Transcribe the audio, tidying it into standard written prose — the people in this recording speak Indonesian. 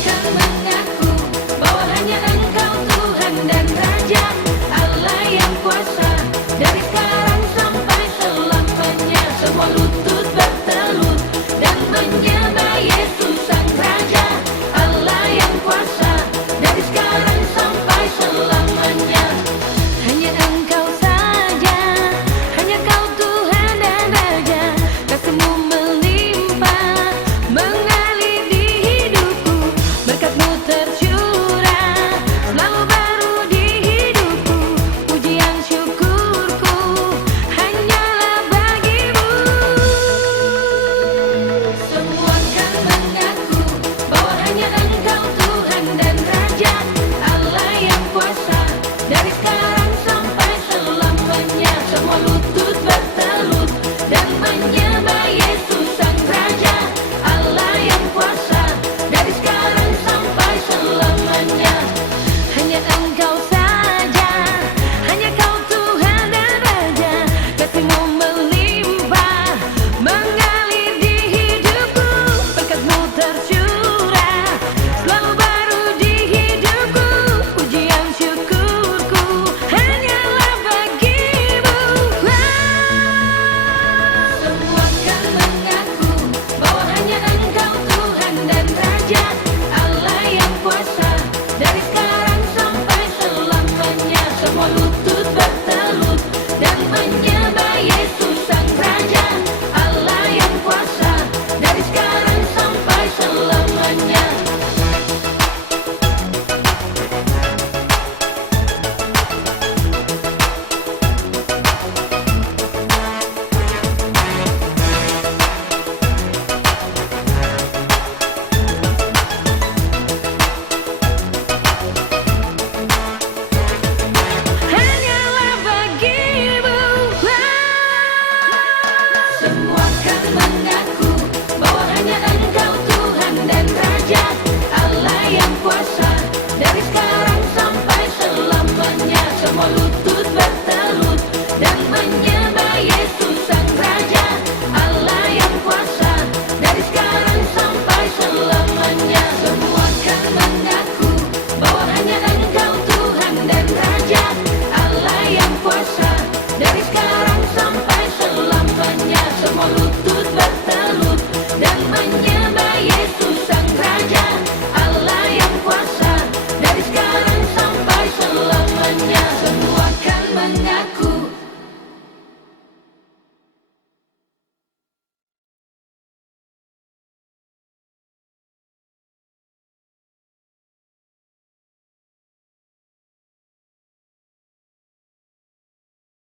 akan mengaku bahwa hanya Engkau Tuhan dan Raja, Allah yang kuasa. Dari sekarang sampai selamanya, semua lutut bertelut dan menyembah Yesus Sang Raja, Allah yang kuasa. Dari sekarang sampai selamanya, hanya Engkau saja, hanya Kau Tuhan dan Raja. Kasih-Mu melimpah, mengalir di hidupku, berkat-Mu tercurah, selalu baru di hidupku. Pujian syukurku hanyalah bagi-Mu. Semua kan mengaku bahwa hanya Engkau Tuhan dan Raja, Allah yang kuasa. Dari sekarang sampai selamanya, semua lutut bertelut dan menyembah Yesus Sang Raja, Allah yang kuasa. Dari sekarang sampai selamanya, hanya Engkau saja.